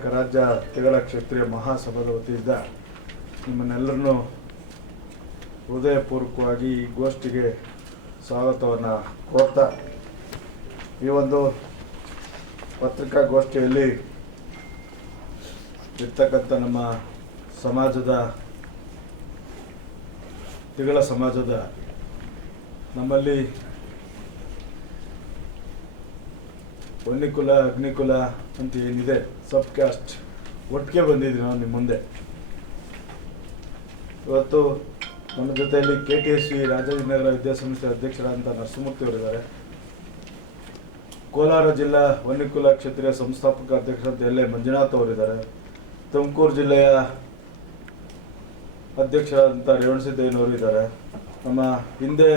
ಕರ್ನಾಟಕ ರಾಜ್ಯ ತಿಗಳ ಕ್ಷತ್ರಿಯ ಮಹಾಸಭಾದ ವತಿಯಿಂದ ನಿಮ್ಮನ್ನೆಲ್ಲರನ್ನೂ ಹೃದಯಪೂರ್ವಕವಾಗಿ ಈ ಗೋಷ್ಠಿಗೆ ಸ್ವಾಗತವನ್ನು ಕೋರ್ತಾ ಈ ಒಂದು ಪತ್ರಿಕಾಗೋಷ್ಠಿಯಲ್ಲಿ ಇರ್ತಕ್ಕಂಥ ನಮ್ಮ ಸಮಾಜದ ತಿಗಳ ಸಮಾಜದ ನಮ್ಮಲ್ಲಿ ವನ್ಯಕುಲ ಅಗ್ನಿಕುಲ ಅಂತ ಏನಿದೆ ಸಬ್ ಕ್ಯಾಸ್ಟ್ ಒಟ್ಟಿಗೆ ಬಂದಿದ್ದೀವಿ ನಾವು ನಿಮ್ಮ ಮುಂದೆ. ಇವತ್ತು ನಮ್ಮ ಜೊತೆಯಲ್ಲಿ KTSV ರಾಜಾಜಿನಗರ ವಿದ್ಯಾಸಂಸ್ಥೆ ಅಧ್ಯಕ್ಷರಾದಂಥ ನರಸಿಂಹಮೂರ್ತಿ ಅವರಿದ್ದಾರೆ. ಕೋಲಾರ ಜಿಲ್ಲಾ ವನ್ಯಕುಲ ಕ್ಷತ್ರಿಯ ಸಂಸ್ಥಾಪಕ ಅಧ್ಯಕ್ಷರಾದ LA ಮಂಜುನಾಥ್ ಅವರಿದ್ದಾರೆ. ತುಮಕೂರು ಜಿಲ್ಲೆಯ ಅಧ್ಯಕ್ಷರಾದಂಥ ರೇವಣಸಿದ್ದಯ್ಯನವರು ಇದ್ದಾರೆ. ನಮ್ಮ ಹಿಂದೆ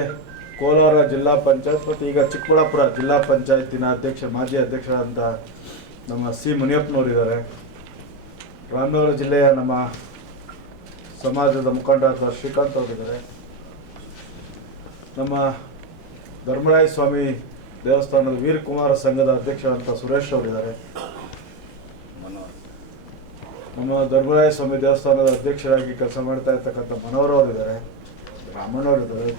ಕೋಲಾರ ಜಿಲ್ಲಾ ಪಂಚಾಯತ್ ಮತ್ತು ಈಗ ಚಿಕ್ಕಬಳ್ಳಾಪುರ ಜಿಲ್ಲಾ ಪಂಚಾಯತಿನ ಮಾಜಿ ಅಧ್ಯಕ್ಷರಾದಂಥ ನಮ್ಮ C ಮುನಿಯಪ್ಪನವರಿದ್ದಾರೆ. ರಾಮನಗರ ಜಿಲ್ಲೆಯ ನಮ್ಮ ಸಮಾಜದ ಮುಖಂಡರಾದ ಶ್ರೀಕಾಂತ್ ಅವರಿದ್ದಾರೆ. ನಮ್ಮ ಧರ್ಮರಾಯ ಸ್ವಾಮಿ ದೇವಸ್ಥಾನದ ವೀರಕುಮಾರ ಸಂಘದ ಅಧ್ಯಕ್ಷರಾದಂಥ ಸುರೇಶ್ ಅವರಿದ್ದಾರೆ. ನಮ್ಮ ಧರ್ಮರಾಯ ಸ್ವಾಮಿ ದೇವಸ್ಥಾನದ ಅಧ್ಯಕ್ಷರಾಗಿ ಕೆಲಸ ಮಾಡ್ತಾ ಇರ್ತಕ್ಕಂಥ ಮನೋಹರ್ ಅವರಿದ್ದಾರೆ. ರಾಮಣ್ಣವರಿದ್ದಾರೆ.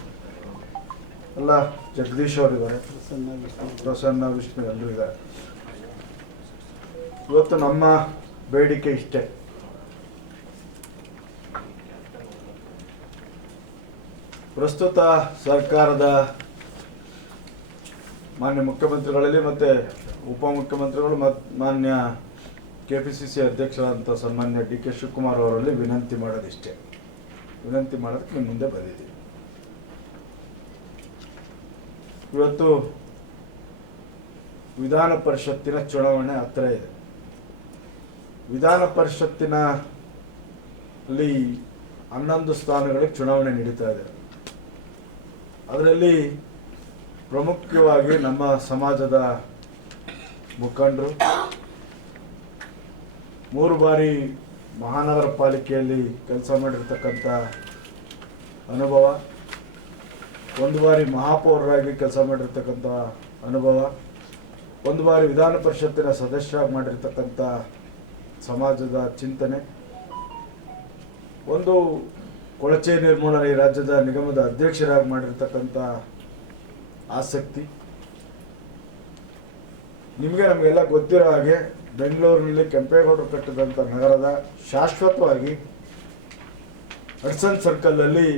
ಎಲ್ಲ ಜಗದೀಶ್ ಅವರಿದ್ದಾರೆ. ಪ್ರಸನ್ನ ವಿಷ್ಣು ಎಲ್ಲರೂ ಇದ್ದಾರೆ. ಇವತ್ತು ನಮ್ಮ ಬೇಡಿಕೆ ಇಷ್ಟೇ. ಪ್ರಸ್ತುತ ಸರ್ಕಾರದ ಮಾನ್ಯ ಮುಖ್ಯಮಂತ್ರಿಗಳಲ್ಲಿ ಮತ್ತು ಉಪಮುಖ್ಯಮಂತ್ರಿಗಳು ಮತ್ತು ಮಾನ್ಯ KPCC ಅಧ್ಯಕ್ಷರಾದಂಥ ಸನ್ಮಾನ್ಯ DK ಶಿವಕುಮಾರ್ ಅವರಲ್ಲಿ ವಿನಂತಿ ಮಾಡೋದಿಷ್ಟೇ. ವಿನಂತಿ ಮಾಡೋದಕ್ಕೆ ನಿಮ್ಮ ಮುಂದೆ ಬಂದಿದ್ದೀವಿ. ಇವತ್ತು ವಿಧಾನ ಪರಿಷತ್ತಿನ ಚುನಾವಣೆ ಹತ್ತಿರ ಇದೆ. ವಿಧಾನ ಪರಿಷತ್ತಿನಲ್ಲಿ 11 ಸ್ಥಾನಗಳಿಗೆ ಚುನಾವಣೆ ನಡೀತಾ ಇದೆ. ಅದರಲ್ಲಿ ಪ್ರಮುಖವಾಗಿ ನಮ್ಮ ಸಮಾಜದ ಮುಖಂಡರು 3 ಬಾರಿ ಮಹಾನಗರ ಪಾಲಿಕೆಯಲ್ಲಿ ಕೆಲಸ ಮಾಡಿರ್ತಕ್ಕಂಥ ಅನುಭವ, 1 ಬಾರಿ ಮಹಾಪೌರರಾಗಿ ಕೆಲಸ ಮಾಡಿರ್ತಕ್ಕಂಥ ಅನುಭವ, 1 ಬಾರಿ ವಿಧಾನ ಪರಿಷತ್ತಿನ ಸದಸ್ಯರಾಗಿ ಮಾಡಿರ್ತಕ್ಕಂಥ ಸಮಾಜದ ಚಿಂತನೆ, ಒಂದು ಕೊಳಚೆ ನಿರ್ಮೂಲನೆ ಈ ರಾಜ್ಯದ ನಿಗಮದ ಅಧ್ಯಕ್ಷರಾಗಿ ಮಾಡಿರ್ತಕ್ಕಂಥ ಆಸಕ್ತಿ. ನಿಮಗೆ ನಮಗೆಲ್ಲ ಗೊತ್ತಿರೋ ಹಾಗೆ ಬೆಂಗಳೂರಿನಲ್ಲಿ ಕೆಂಪೇಗೌಡರು ಕಟ್ಟಿದಂಥ ನಗರದ ಶಾಶ್ವತವಾಗಿ ಹಡ್ಸನ್ ಸರ್ಕಲಲ್ಲಿ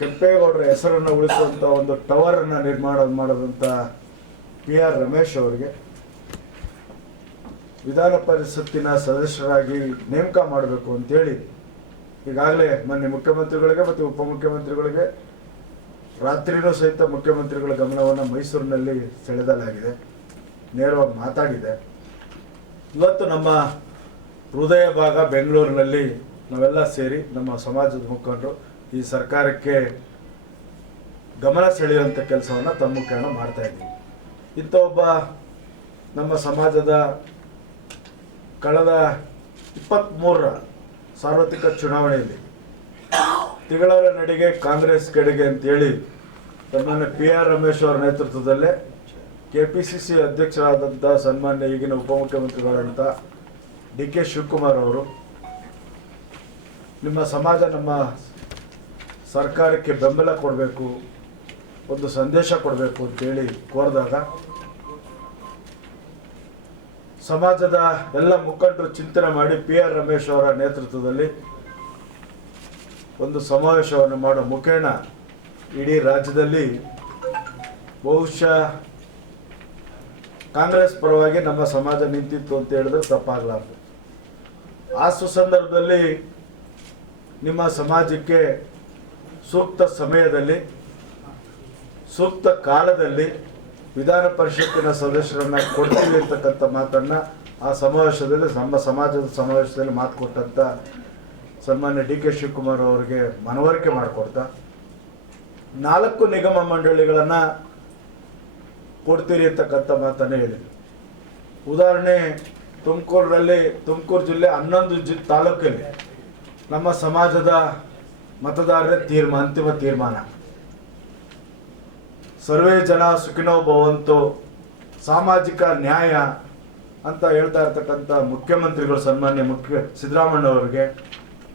ಕೆಂಪೇಗೌಡರ ಹೆಸರನ್ನು ಉಳಿಸುವಂಥ ಒಂದು ಟವರನ್ನು ನಿರ್ಮಾಣ ಮಾಡಿದಂಥ PR ರಮೇಶ್ ಅವರಿಗೆ ವಿಧಾನ ಪರಿಷತ್ತಿನ ಸದಸ್ಯರಾಗಿ ನೇಮಕ ಮಾಡಬೇಕು ಅಂತೇಳಿ ಈಗಾಗಲೇ ಮಾನ್ಯ ಮುಖ್ಯಮಂತ್ರಿಗಳಿಗೆ ಮತ್ತು ಉಪಮುಖ್ಯಮಂತ್ರಿಗಳಿಗೆ ರಾತ್ರಿನೂ ಸಹಿತ ಮುಖ್ಯಮಂತ್ರಿಗಳ ಗಮನವನ್ನು ಮೈಸೂರಿನಲ್ಲಿ ಸೆಳೆಯಲಾಗಿದೆ. ನೇರವಾಗಿ ಮಾತಾಡಿದೆ. ಇವತ್ತು ನಮ್ಮ ಹೃದಯ ಭಾಗ ಬೆಂಗಳೂರಿನಲ್ಲಿ ನಾವೆಲ್ಲ ಸೇರಿ ನಮ್ಮ ಸಮಾಜದ ಮುಖಂಡರು ಈ ಸರ್ಕಾರಕ್ಕೆ ಗಮನ ಸೆಳೆಯುವಂಥ ಕೆಲಸವನ್ನು ತಮ್ಮ ಮುಖೇನ ಮಾಡ್ತಾ ಇದ್ದೀವಿ. ಇಂಥ ಒಬ್ಬ ನಮ್ಮ ಸಮಾಜದ ಕಳೆದ 23ರ ಸಾರ್ವತ್ರಿಕ ಚುನಾವಣೆಯಲ್ಲಿ ತಿಗಳರ ನಡಿಗೆ ಕಾಂಗ್ರೆಸ್ ಕಡೆಗೆ ಅಂತೇಳಿ ಸನ್ಮಾನ್ಯ PR ರಮೇಶ್ ಅವರ ನೇತೃತ್ವದಲ್ಲೇ KPCC ಅಧ್ಯಕ್ಷರಾದಂಥ ಸನ್ಮಾನ್ಯ ಈಗಿನ ಉಪಮುಖ್ಯಮಂತ್ರಿಗಳಾದಂಥ DK ಶಿವಕುಮಾರ್ ಅವರು ನಿಮ್ಮ ಸಮಾಜ ನಮ್ಮ ಸರ್ಕಾರಕ್ಕೆ ಬೆಂಬಲ ಕೊಡಬೇಕು, ಒಂದು ಸಂದೇಶ ಕೊಡಬೇಕು ಅಂತೇಳಿ ಕೋರಿದಾಗ ಸಮಾಜದ ಎಲ್ಲ ಮುಖಂಡರು ಚಿಂತನೆ ಮಾಡಿ PR ರಮೇಶ್ ಅವರ ನೇತೃತ್ವದಲ್ಲಿ ಒಂದು ಸಮಾವೇಶವನ್ನು ಮಾಡೋ ಮುಖೇನ ಇಡೀ ರಾಜ್ಯದಲ್ಲಿ ಬಹುಶಃ ಕಾಂಗ್ರೆಸ್ ಪರವಾಗಿ ನಮ್ಮ ಸಮಾಜ ನಿಂತಿತ್ತು ಅಂತ ಹೇಳಿದ್ರೆ ತಪ್ಪಾಗಲಾರ್ದು. ಆ ಸುಸಂದರ್ಭದಲ್ಲಿ ನಿಮ್ಮ ಸಮಾಜಕ್ಕೆ ಸೂಕ್ತ ಸಮಯದಲ್ಲಿ ಸೂಕ್ತ ಕಾಲದಲ್ಲಿ ವಿಧಾನ ಪರಿಷತ್ತಿನ ಸದಸ್ಯರನ್ನ ಕೊಡ್ತೀವಿ ಅಂತಕ್ಕಂಥ ಮಾತನ್ನು ಆ ಸಮಾವೇಶದಲ್ಲಿ ನಮ್ಮ ಸಮಾಜದ ಸಮಾವೇಶದಲ್ಲಿ ಮಾತು ಕೊಟ್ಟಂಥ ಸನ್ಮಾನ್ಯ DK ಶಿವಕುಮಾರ್ ಅವರಿಗೆ ಮನವರಿಕೆ ಮಾಡಿಕೊಡ್ತಾ 4 ನಿಗಮ ಮಂಡಳಿಗಳನ್ನು ಕೊಡ್ತೀರಿ ಅಂತಕ್ಕಂಥ ಮಾತನ್ನೇ ಹೇಳಿದ್ರು. ಉದಾಹರಣೆ ತುಮಕೂರು ಜಿಲ್ಲೆ 11 ತಾಲೂಕಲ್ಲಿ ನಮ್ಮ ಸಮಾಜದ ಮತದಾರರ ಅಂತಿಮ ತೀರ್ಮಾನ. ಸರ್ವೇ ಜನ ಸುಖಿನೋ ಭವಂತು, ಸಾಮಾಜಿಕ ನ್ಯಾಯ, ಅಂತ ಹೇಳ್ತಾ ಇರ್ತಕ್ಕಂಥ ಮುಖ್ಯಮಂತ್ರಿಗಳು ಸನ್ಮಾನ್ಯ ಸಿದ್ದರಾಮಯ್ಯನವರಿಗೆ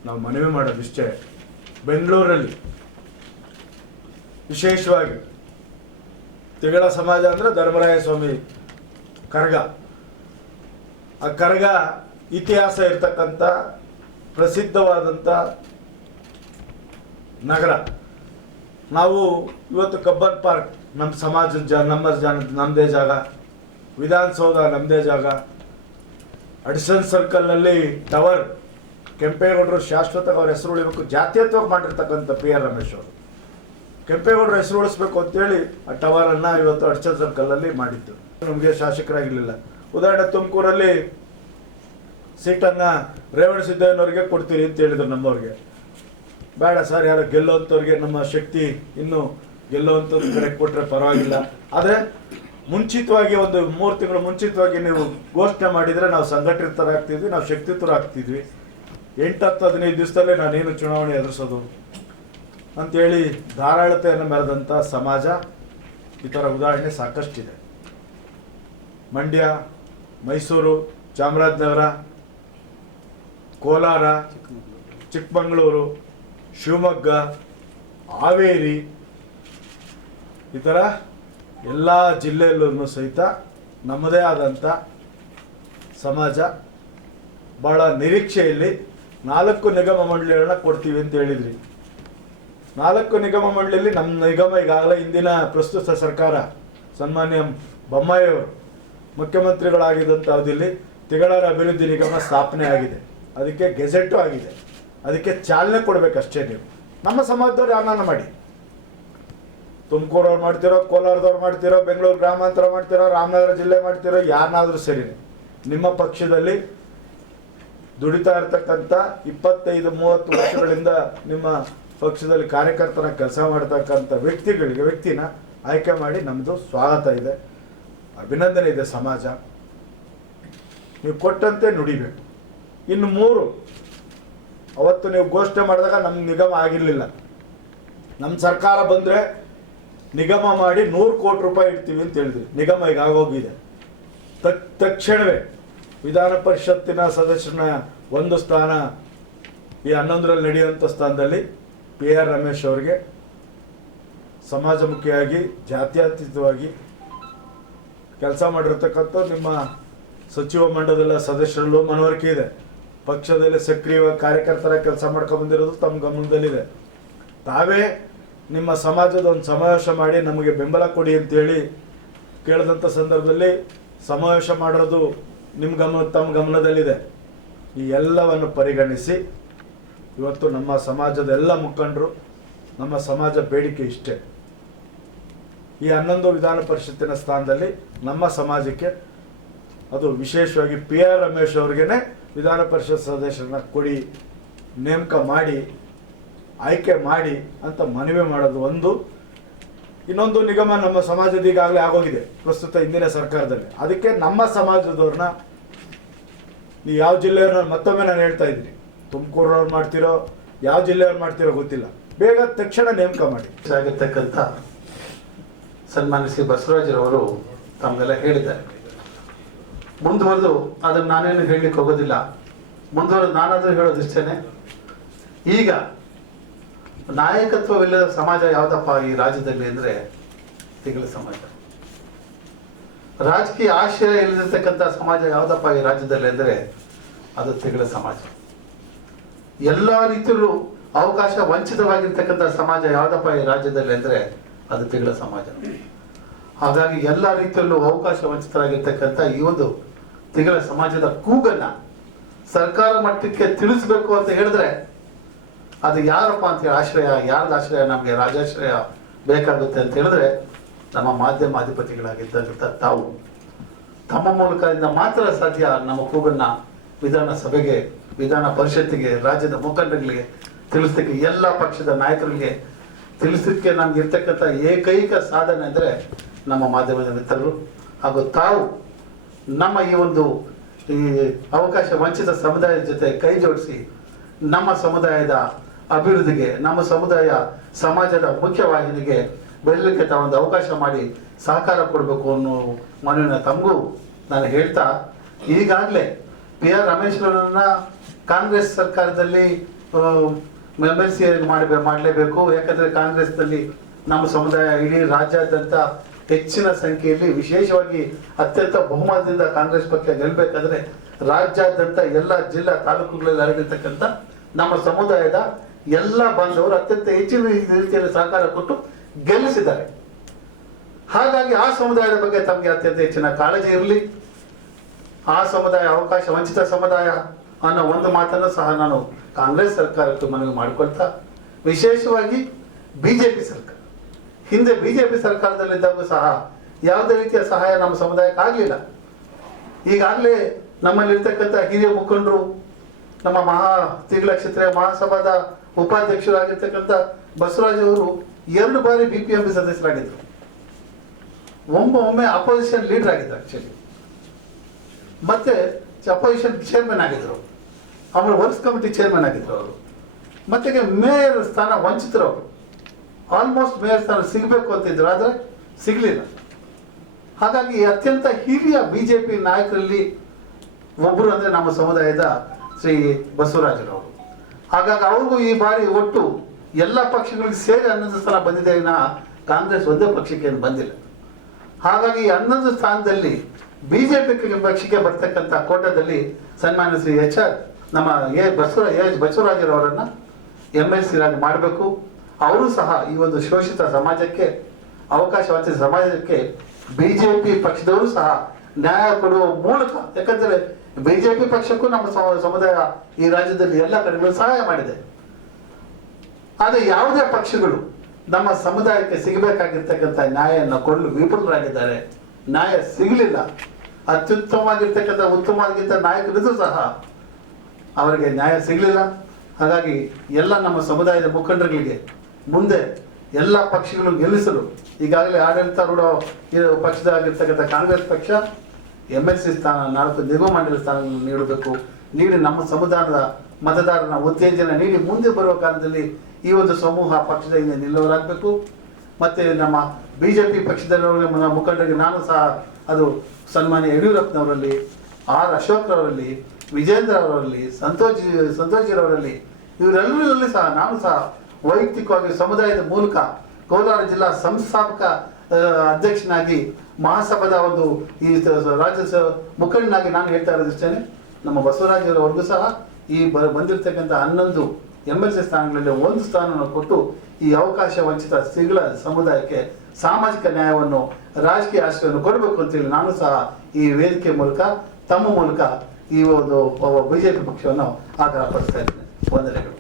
ನಾವು ಮನವಿ ಮಾಡೋದಿಷ್ಟೇ, ಬೆಂಗಳೂರಲ್ಲಿ ವಿಶೇಷವಾಗಿ ತಿಗಳ ಸಮಾಜ ಅಂದರೆ ಧರ್ಮರಾಯ ಸ್ವಾಮಿ ಕರಗ, ಆ ಕರಗ ಇತಿಹಾಸ ಇರ್ತಕ್ಕಂಥ ಪ್ರಸಿದ್ಧವಾದಂಥ ನಗರ. ನಾವು ಇವತ್ತು ಕಬ್ಬನ್ ಪಾರ್ಕ್ ನಮ್ಮ ಸಮಾಜದ ನಮ್ಮದೇ ಜಾಗ, ವಿಧಾನಸೌಧ ನಮ್ಮದೇ ಜಾಗ, ಅಡಿಸನ್ ಸರ್ಕಲ್ನಲ್ಲಿ ಟವರ್ ಕೆಂಪೇಗೌಡರು ಶಾಶ್ವತವಾಗಿ ಅವ್ರ ಹೆಸರು ಉಳಿಬೇಕು ಜಾತೀಯತ್ವವಾಗಿ ಮಾಡಿರ್ತಕ್ಕಂಥ PR ರಮೇಶ್ ಅವರು ಕೆಂಪೇಗೌಡರ ಹೆಸರು ಉಳಿಸ್ಬೇಕು ಅಂತೇಳಿ ಆ ಟವರನ್ನು ಇವತ್ತು ಅಡಿಸನ್ ಸರ್ಕಲಲ್ಲಿ ಮಾಡಿದ್ದು. ನಮಗೆ ಶಾಸಕರಾಗಿರಲಿಲ್ಲ. ಉದಾಹರಣೆ ತುಮಕೂರಲ್ಲಿ ಸೀಟನ್ನು ರೇವಣ ಸಿದ್ದಯ್ಯನವ್ರಿಗೆ ಕೊಡ್ತೀರಿ ಅಂತ ಹೇಳಿದ್ರು ನಮ್ಮವ್ರಿಗೆ. ಬೇಡ ಸರ್, ಯಾರು ಗೆಲ್ಲುವಂಥವ್ರಿಗೆ ನಮ್ಮ ಶಕ್ತಿ ಇನ್ನೂ ಗೆಲ್ಲುವಂಥದ್ದು ಕಡೆ ಕೊಟ್ಟರೆ ಪರವಾಗಿಲ್ಲ, ಆದರೆ ಮುಂಚಿತವಾಗಿ ಒಂದು 3 ತಿಂಗಳು ಮುಂಚಿತವಾಗಿ ನೀವು ಘೋಷಣೆ ಮಾಡಿದರೆ ನಾವು ಸಂಘಟಿತರಾಗ್ತಿದ್ವಿ, ನಾವು ಶಕ್ತಿಯುತರಾಗ್ತಿದ್ವಿ. 8-10-15 ದಿವಸದಲ್ಲೇ ನಾನೇನು ಚುನಾವಣೆ ಎದುರಿಸೋದು ಅಂಥೇಳಿ ಧಾರಾಳತೆಯನ್ನು ಮೆರೆದಂಥ ಸಮಾಜ. ಈ ಥರ ಉದಾಹರಣೆ ಸಾಕಷ್ಟಿದೆ. ಮಂಡ್ಯ, ಮೈಸೂರು, ಚಾಮರಾಜನಗರ, ಕೋಲಾರ, ಚಿಕ್ಕಮಗಳೂರು, ಶಿವಮೊಗ್ಗ, ಹಾವೇರಿ, ಈ ಥರ ಎಲ್ಲ ಜಿಲ್ಲೆಯಲ್ಲೂ ಸಹಿತ ನಮ್ಮದೇ ಆದಂಥ ಸಮಾಜ ಭಾಳ ನಿರೀಕ್ಷೆಯಲ್ಲಿ 4 ನಿಗಮ ಮಂಡಳಿಗಳನ್ನ ಕೊಡ್ತೀವಿ ಅಂತ ಹೇಳಿದ್ರಿ. 4 ನಿಗಮ ಮಂಡಳಿಯಲ್ಲಿ ನಮ್ಮ ನಿಗಮ ಈಗಾಗಲೇ ಇಂದಿನ ಪ್ರಸ್ತುತ ಸರ್ಕಾರ ಸನ್ಮಾನ್ಯ ಬೊಮ್ಮಾಯಿಯವರು ಮುಖ್ಯಮಂತ್ರಿಗಳಾಗಿದ್ದಂಥ ಅವಧಿಯಲ್ಲಿ ತಿಗಳರ ಅಭಿವೃದ್ಧಿ ನಿಗಮ ಸ್ಥಾಪನೆ ಆಗಿದೆ. ಅದಕ್ಕೆ ಗೆಜೆಟ್ಟು ಆಗಿದೆ. ಅದಕ್ಕೆ ಚಾಲನೆ ಕೊಡಬೇಕಷ್ಟೇ. ನೀವು ನಮ್ಮ ಸಮಾಜದವ್ರು ಯಾರನ್ನ ಮಾಡಿ, ತುಮಕೂರವ್ರು ಮಾಡ್ತಿರೋ, ಕೋಲಾರದವ್ರು ಮಾಡ್ತಿರೋ, ಬೆಂಗಳೂರು ಗ್ರಾಮಾಂತರ ಮಾಡ್ತಿರೋ, ರಾಮನಗರ ಜಿಲ್ಲೆ ಮಾಡ್ತಿರೋ, ಯಾರನ್ನಾದರೂ ಸರಿ, ನಿಮ್ಮ ಪಕ್ಷದಲ್ಲಿ ದುಡಿತಾ ಇರ್ತಕ್ಕಂಥ 25-30 ವರ್ಷಗಳಿಂದ ನಿಮ್ಮ ಪಕ್ಷದಲ್ಲಿ ಕಾರ್ಯಕರ್ತರ ಕೆಲಸ ಮಾಡ್ತಕ್ಕಂಥ ವ್ಯಕ್ತಿನ ಆಯ್ಕೆ ಮಾಡಿ ನಮ್ಮದು ಸ್ವಾಗತ ಇದೆ, ಅಭಿನಂದನೆ ಇದೆ. ಸಮಾಜ ನೀವು ಕೊಟ್ಟಂತೆ ನುಡಿಬೇಕು. ಇನ್ನು 3 ಅವತ್ತು ನೀವು ಘೋಷಣೆ ಮಾಡಿದಾಗ ನಮ್ಮ ನಿಗಮ ಆಗಿರಲಿಲ್ಲ. ನಮ್ಮ ಸರ್ಕಾರ ಬಂದರೆ ನಿಗಮ ಮಾಡಿ 100 ಕೋಟಿ ರೂಪಾಯಿ ಇಡ್ತೀವಿ ಅಂತ ಹೇಳಿದ್ವಿ. ನಿಗಮ ಈಗ ಆಗೋಗಿದೆ. ತಕ್ಷಣವೇ ವಿಧಾನ ಪರಿಷತ್ತಿನ ಸದಸ್ಯನ 1 ಸ್ಥಾನ ಈ 11ರಲ್ಲಿ ನಡೆಯುವಂಥ ಸ್ಥಾನದಲ್ಲಿ PR ರಮೇಶ್ ಅವರಿಗೆ ಸಮಾಜಮುಖಿಯಾಗಿ ಜಾತ್ಯತೀತವಾಗಿ ಕೆಲಸ ಮಾಡಿರ್ತಕ್ಕಂಥ ನಿಮ್ಮ ಸಚಿವ ಮಂಡಲದ ಸದಸ್ಯರಲ್ಲೂ ಮನವರಿಕೆ ಇದೆ. ಪಕ್ಷದಲ್ಲಿ ಸಕ್ರಿಯವಾಗಿ ಕಾರ್ಯಕರ್ತರ ಕೆಲಸ ಮಾಡ್ಕೊಂಡು ಬಂದಿರೋದು ತಮ್ಮ ಗಮನದಲ್ಲಿದೆ. ತಾವೇ ನಿಮ್ಮ ಸಮಾಜದ ಒಂದು ಸಮಾವೇಶ ಮಾಡಿ ನಮಗೆ ಬೆಂಬಲ ಕೊಡಿ ಅಂತೇಳಿ ಕೇಳಿದಂಥ ಸಂದರ್ಭದಲ್ಲಿ ಸಮಾವೇಶ ಮಾಡೋದು ತಮ್ಮ ಗಮನದಲ್ಲಿದೆ. ಈ ಎಲ್ಲವನ್ನು ಪರಿಗಣಿಸಿ ಇವತ್ತು ನಮ್ಮ ಸಮಾಜದ ಎಲ್ಲ ಮುಖಂಡರು, ನಮ್ಮ ಸಮಾಜ ಬೇಡಿಕೆ ಇಷ್ಟೇ, ಈ 11 ವಿಧಾನ ಪರಿಷತ್ತಿನ ಸ್ಥಾನದಲ್ಲಿ ನಮ್ಮ ಸಮಾಜಕ್ಕೆ ಅದು ವಿಶೇಷವಾಗಿ PR ರಮೇಶ್ ಅವ್ರಿಗೇ ವಿಧಾನ ಪರಿಷತ್ ಸದಸ್ಯರನ್ನ ಕೊಡಿ, ನೇಮಕ ಮಾಡಿ, ಆಯ್ಕೆ ಮಾಡಿ ಅಂತ ಮನವಿ ಮಾಡೋದು ಒಂದು. ಇನ್ನೊಂದು, ನಿಗಮ ನಮ್ಮ ಸಮಾಜದ ಈಗಾಗಲೇ ಆಗೋಗಿದೆ ಪ್ರಸ್ತುತ ಇಂದಿನ ಸರ್ಕಾರದಲ್ಲಿ. ಅದಕ್ಕೆ ನಮ್ಮ ಸಮಾಜದವ್ರನ್ನ ನೀವು ಯಾವ ಜಿಲ್ಲೆಯವ್ರನ್ನ ಮತ್ತೊಮ್ಮೆ ನಾನು ಹೇಳ್ತಾ ಇದ್ದೀನಿ, ತುಮಕೂರವ್ರು ಮಾಡ್ತಿರೋ ಯಾವ ಜಿಲ್ಲೆಯವ್ರು ಮಾಡ್ತಿರೋ ಗೊತ್ತಿಲ್ಲ, ಬೇಗ ತಕ್ಷಣ ನೇಮಕ ಮಾಡಿ. ಆಗಿರ್ತಕ್ಕಂಥ ಸನ್ಮಾನ್ಯ ಶ್ರೀ ಬಸವರಾಜರವರು ತಮಗೆಲ್ಲ ಹೇಳಿದ್ದಾರೆ. ಮುಂದುವರೆದು ಅದನ್ನು ನಾನೇನು ಹೇಳಲಿಕ್ಕೆ ಹೋಗೋದಿಲ್ಲ. ಮುಂದುವರೆದು ನಾನಾದರೂ ಹೇಳೋದಿಷ್ಟೇನೆ, ಈಗ ನಾಯಕತ್ವವಿಲ್ಲದ ಸಮಾಜ ಯಾವುದಪ್ಪ ಈ ರಾಜ್ಯದಲ್ಲಿ ಅಂದರೆ ತಿಗಳ ಸಮಾಜ. ರಾಜಕೀಯ ಆಶ್ರಯ ಇಲ್ಲದಿರ್ತಕ್ಕಂಥ ಸಮಾಜ ಯಾವುದಪ್ಪ ಈ ರಾಜ್ಯದಲ್ಲಿ ಅಂದರೆ ಅದು ತಿಗಳ ಸಮಾಜ. ಎಲ್ಲ ರೀತಿಯಲ್ಲೂ ಅವಕಾಶ ವಂಚಿತವಾಗಿರ್ತಕ್ಕಂಥ ಸಮಾಜ ಯಾವುದಪ್ಪ ಈ ರಾಜ್ಯದಲ್ಲಿ ಅಂದರೆ ಅದು ತಿಗಳ ಸಮಾಜ. ಹಾಗಾಗಿ ಎಲ್ಲ ರೀತಿಯಲ್ಲೂ ಅವಕಾಶ ವಂಚಿತರಾಗಿರ್ತಕ್ಕಂಥ ಈ ಒಂದು ತಿಗಳ ಸಮಾಜದ ಕೂಗನ್ನ ಸರ್ಕಾರ ಮಟ್ಟಕ್ಕೆ ತಿಳಿಸ್ಬೇಕು ಅಂತ ಹೇಳಿದ್ರೆ ಅದು ಯಾರಪ್ಪ ಅಂತ ಹೇಳಿ ಆಶ್ರಯ, ಯಾರ್ದು ಆಶ್ರಯ, ನಮಗೆ ರಾಜಾಶ್ರಯ ಬೇಕಾಗುತ್ತೆ ಅಂತ ಹೇಳಿದ್ರೆ ನಮ್ಮ ಮಾಧ್ಯಮ ಅಧಿಪತಿಗಳಾಗಿದ್ದಂಥ ತಾವು ತಮ್ಮ ಮೂಲಕದಿಂದ ಮಾತ್ರ ಸಾಧ್ಯ ನಮ್ಮ ಕೂಗನ್ನ ವಿಧಾನಸಭೆಗೆ, ವಿಧಾನ ಪರಿಷತ್ತಿಗೆ, ರಾಜ್ಯದ ಮುಖಂಡರಿಗೆ ತಿಳಿಸಲಿಕ್ಕೆ, ಎಲ್ಲ ಪಕ್ಷದ ನಾಯಕರಿಗೆ ತಿಳಿಸಲಿಕ್ಕೆ ನಮ್ಗೆ ಇರ್ತಕ್ಕಂಥ ಏಕೈಕ ಸಾಧನೆ ಅಂದರೆ ನಮ್ಮ ಮಾಧ್ಯಮದ ಮಿತ್ರರು ಹಾಗೂ ತಾವು ನಮ್ಮ ಈ ಒಂದು ಅವಕಾಶ ವಂಚಿತ ಸಮುದಾಯದ ಜೊತೆ ಕೈ ಜೋಡಿಸಿ ನಮ್ಮ ಸಮುದಾಯದ ಅಭಿವೃದ್ಧಿಗೆ, ನಮ್ಮ ಸಮುದಾಯ ಸಮಾಜದ ಮುಖ್ಯವಾಹಿನಿಗೆ ಬೆಳಲಿಕ್ಕೆ ತಾವೊಂದು ಅವಕಾಶ ಮಾಡಿ ಸಹಕಾರ ಕೊಡಬೇಕು ಅನ್ನೋ ಮನವಿನ ತಮಗೂ ನಾನು ಹೇಳ್ತಾ ಈಗಾಗಲೇ PR ರಮೇಶ್ವರನ್ನ ಕಾಂಗ್ರೆಸ್ ಸರ್ಕಾರದಲ್ಲಿ MLC ಮಾಡಲೇಬೇಕು. ಯಾಕಂದ್ರೆ ಕಾಂಗ್ರೆಸ್ನಲ್ಲಿ ನಮ್ಮ ಸಮುದಾಯ ಇಡೀ ರಾಜ್ಯಾದ್ಯಂತ ಹೆಚ್ಚಿನ ಸಂಖ್ಯೆಯಲ್ಲಿ ವಿಶೇಷವಾಗಿ ಅತ್ಯಂತ ಬಹುಮತದಿಂದ ಕಾಂಗ್ರೆಸ್ ಪಕ್ಷ ಗೆಲ್ಲಬೇಕಾದ್ರೆ ರಾಜ್ಯಾದ್ಯಂತ ಎಲ್ಲ ಜಿಲ್ಲಾ ತಾಲೂಕುಗಳಲ್ಲಿ ಹರಡಿರ್ತಕ್ಕಂಥ ನಮ್ಮ ಸಮುದಾಯದ ಎಲ್ಲ ಬಾಂಧವರು ಅತ್ಯಂತ ಹೆಚ್ಚಿನ ರೀತಿಯಲ್ಲಿ ಸಹಕಾರ ಕೊಟ್ಟು ಗೆಲ್ಲಿಸಿದ್ದಾರೆ. ಹಾಗಾಗಿ ಆ ಸಮುದಾಯದ ಬಗ್ಗೆ ತಮಗೆ ಅತ್ಯಂತ ಹೆಚ್ಚಿನ ಕಾಳಜಿ ಇರಲಿ. ಆ ಸಮುದಾಯ ಅವಕಾಶ ವಂಚಿತ ಸಮುದಾಯ ಅನ್ನೋ ಒಂದು ಮಾತನ್ನು ಸಹ ನಾನು ಕಾಂಗ್ರೆಸ್ ಸರ್ಕಾರಕ್ಕೆ ಮನವಿ ಮಾಡಿಕೊಳ್ತಾ, ವಿಶೇಷವಾಗಿ ಬಿಜೆಪಿ ಸರ್ಕಾರ, ಹಿಂದೆ ಬಿಜೆಪಿ ಸರ್ಕಾರದಲ್ಲಿದ್ದಾಗ ಸಹ ಯಾವುದೇ ರೀತಿಯ ಸಹಾಯ ನಮ್ಮ ಸಮುದಾಯಕ್ಕೆ ಆಗಲಿಲ್ಲ. ಈಗಾಗಲೇ ನಮ್ಮಲ್ಲಿರ್ತಕ್ಕಂಥ ಹಿರಿಯ ಮುಖಂಡರು, ನಮ್ಮ ತಿಗಳ ಕ್ಷತ್ರಿಯ ಮಹಾಸಭಾದ ಉಪಾಧ್ಯಕ್ಷರಾಗಿರ್ತಕ್ಕಂಥ ಬಸವರಾಜ್ ಅವರು 2 ಬಾರಿ BPMP ಸದಸ್ಯರಾಗಿದ್ದರು. ಒಮ್ಮೆ ಅಪೋಸಿಷನ್ ಲೀಡರ್ ಆಗಿದ್ರು ಆಕ್ಚುಲಿ, ಮತ್ತೆ ಅಪೋಸಿಷನ್ ಚೇರ್ಮನ್ ಆಗಿದ್ರು, ಆಮೇಲೆ ವರ್ಕ್ಸ್ ಕಮಿಟಿ ಚೇರ್ಮನ್ ಆಗಿದ್ರು ಅವರು. ಮತ್ತೆ ಮೇಯರ್ ಸ್ಥಾನ ವಂಚಿತರು ಅವರು. ಆಲ್ಮೋಸ್ಟ್ ಮೇಯರ್ ಸ್ಥಾನ ಸಿಗಬೇಕು ಅಂತಿದ್ರು, ಆದರೆ ಸಿಗಲಿಲ್ಲ. ಹಾಗಾಗಿ ಅತ್ಯಂತ ಹಿರಿಯ BJP ನಾಯಕರಲ್ಲಿ ಒಬ್ಬರು ಅಂದರೆ ನಮ್ಮ ಸಮುದಾಯದ ಶ್ರೀ ಬಸವರಾಜರವರು. ಹಾಗಾಗಿ ಅವ್ರಿಗೂ ಈ ಬಾರಿ ಒಟ್ಟು ಎಲ್ಲ ಪಕ್ಷಗಳಿಗೆ ಸೇರಿ 11 ಸ್ಥಾನ ಬಂದಿದೆ, ಕಾಂಗ್ರೆಸ್ ಒಂದೇ ಪಕ್ಷಕ್ಕೆ ಏನು ಬಂದಿಲ್ಲ. ಹಾಗಾಗಿ 11 ಸ್ಥಾನದಲ್ಲಿ ಬಿಜೆಪಿ ಪಕ್ಷಕ್ಕೆ ಬರ್ತಕ್ಕಂಥ ಕೋಟದಲ್ಲಿ ಸನ್ಮಾನ್ಯ ಶ್ರೀ ನಮ್ಮ ಬಸವರಾಜರವರನ್ನ MLC ಮಾಡಬೇಕು. ಅವರು ಸಹ ಈ ಒಂದು ಶೋಷಿತ ಸಮಾಜಕ್ಕೆ, ಅವಕಾಶ ವಂಚಿತ ಸಮಾಜಕ್ಕೆ ಬಿಜೆಪಿ ಪಕ್ಷದವರು ಸಹ ನ್ಯಾಯ ಕೊಡುವ ಮೂಲಕ, ಯಾಕಂದ್ರೆ ಬಿಜೆಪಿ ಪಕ್ಷಕ್ಕೂ ನಮ್ಮ ಸಮುದಾಯ ಈ ರಾಜ್ಯದಲ್ಲಿ ಎಲ್ಲ ಕಡೆಗಳು ಸಹಾಯ ಮಾಡಿದೆ. ಆದರೆ ಯಾವುದೇ ಪಕ್ಷಗಳು ನಮ್ಮ ಸಮುದಾಯಕ್ಕೆ ಸಿಗಬೇಕಾಗಿರ್ತಕ್ಕಂಥ ನ್ಯಾಯವನ್ನು ಕೊಡಲು ವಿಫಲರಾಗಿದ್ದಾರೆ. ನ್ಯಾಯ ಸಿಗಲಿಲ್ಲ. ಅತ್ಯುತ್ತಮವಾಗಿರ್ತಕ್ಕಂಥ ಉತ್ತಮವಾಗಿದ್ದ ನಾಯಕರಿಗೂ ಸಹ ಅವರಿಗೆ ನ್ಯಾಯ ಸಿಗಲಿಲ್ಲ. ಹಾಗಾಗಿ ಎಲ್ಲ ನಮ್ಮ ಸಮುದಾಯದ ಮುಖಂಡರಿಗೆ ಮುಂದೆ ಎಲ್ಲ ಪಕ್ಷಗಳು ಗೆಲ್ಲಿಸಲು ಈಗಾಗಲೇ ಆಡಳಿತಾರೂಢ ಪಕ್ಷದಾಗಿರ್ತಕ್ಕಂಥ ಕಾಂಗ್ರೆಸ್ ಪಕ್ಷ MLC ಸ್ಥಾನ, 4 ನಿಗಮ ಮಂಡಳಿ ಸ್ಥಾನಗಳನ್ನು ನೀಡಬೇಕು. ನೀಡಿ ನಮ್ಮ ಸಮುದಾಯದ ಮತದಾರನ ಉತ್ತೇಜನ ನೀಡಿ ಮುಂದೆ ಬರುವ ಕಾಲದಲ್ಲಿ ಈ ಒಂದು ಸಮೂಹ ಪಕ್ಷದ ಹಿಂದೆ ನಿಲ್ಲವರಾಗಬೇಕು. ಮತ್ತು ನಮ್ಮ ಬಿಜೆಪಿ ಪಕ್ಷದ ಮುಖಂಡರಿಗೆ ನಾನು ಸಹ, ಅದು ಸನ್ಮಾನ್ಯ ಯಡಿಯೂರಪ್ಪನವರಲ್ಲಿ, R ಅಶೋಕ್ರವರಲ್ಲಿ, ವಿಜೇಂದ್ರ ಅವರಲ್ಲಿ, ಸಂತೋಷಿರವರಲ್ಲಿ, ಇವರೆಲ್ಲರಲ್ಲಿ ಸಹ ನಾನು ಸಹ ವೈಯಕ್ತಿಕವಾಗಿ ಸಮುದಾಯದ ಮೂಲಕ ಕೋಲಾರ ಜಿಲ್ಲಾ ಸಂಸ್ಥಾಪಕ ಅಧ್ಯಕ್ಷನಾಗಿ, ಮಹಾಸಭಾದ ಒಂದು ಈ ರಾಜ್ಯ ಮುಖಂಡನಾಗಿ ನಾನು ಹೇಳ್ತಾ ಇರೋದಿಷ್ಟೇ. ನಮ್ಮ ಬಸವರಾಜರವರೆಗೂ ಸಹ ಈ ಬಂದಿರತಕ್ಕಂಥ 11 MLC ಸ್ಥಾನಗಳಲ್ಲಿ 1 ಸ್ಥಾನವನ್ನು ಕೊಟ್ಟು ಈ ಅವಕಾಶ ವಂಚಿತ ಸಿಗಳ ಸಮುದಾಯಕ್ಕೆ ಸಾಮಾಜಿಕ ನ್ಯಾಯವನ್ನು, ರಾಜಕೀಯ ಆಶ್ರಯವನ್ನು ಕೊಡಬೇಕು ಅಂತೇಳಿ ನಾನು ಸಹ ಈ ವೇದಿಕೆ ಮೂಲಕ, ತಮ್ಮ ಮೂಲಕ ಈ ಒಂದು ಬಿಜೆಪಿ ಪಕ್ಷವನ್ನು ಆಗ್ರಹಪಡಿಸ್ತಾ ಇದ್ದೇನೆ. ವಂದನೆಗಳು.